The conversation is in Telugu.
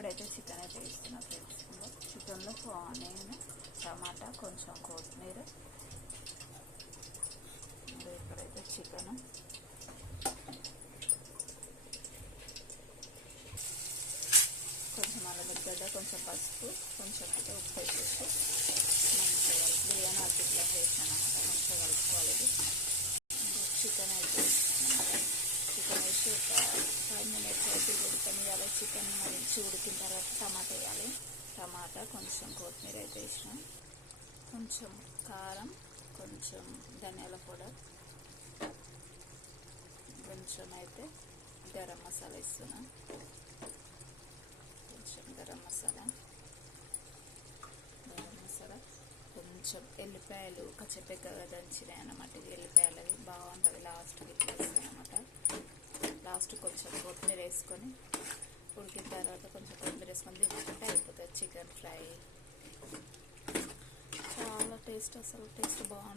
ఇప్పుడైతే చికెన్ అయితే వేస్తున్నా ఫ్రెండ్స్. చికెన్లో ఆనియన్, టమాటా, కొంచెం కొత్తిమీర. ఇక్కడైతే చికెన్ కొంచెం అల్లం వెల్లిగడ్డ, కొంచెం పసుపు, కొంచెం అయితే ఉప్పు వేసేసి మంచిగా బిర్యానీ అతిథిలో వేసాను అన్నమాట. మంచిగా కలుపుకోవాలి. చికెన్ అయితే చికెన్ వేసి ఒక 5 minutes అయితే ఉడకనియాలి. చికెన్ మంచి ఉడికిన తర్వాత టమాటా వేయాలి. టమాటా, కొంచెం కొత్తిమీర అయితే వేసినాం. కొంచెం కారం, కొంచెం ధనియాల పౌడర్, కొంచెం అయితే గరం మసాలా వేస్తున్నా. కొంచెం గరం మసాలా, కొంచెం ఎల్లిపాయలు కచ్చపెక్కగా దంచినాయి అన్నమాట. ఇది ఎల్లిపాయలు అవి బాగుంటుంది. లాస్ట్కి ఇట్లా వేస్తాను అన్నమాట. లాస్ట్ కొంచెం కొత్తిమీర వేసుకొని ఉడికిన తర్వాత కొంచెం కొత్తిమీర వేసుకొని తిప్పుకుంటే అయిపోతుంది చికెన్ ఫ్రై. చాలా టేస్ట్, అసలు టేస్ట్ బాగుంటుంది.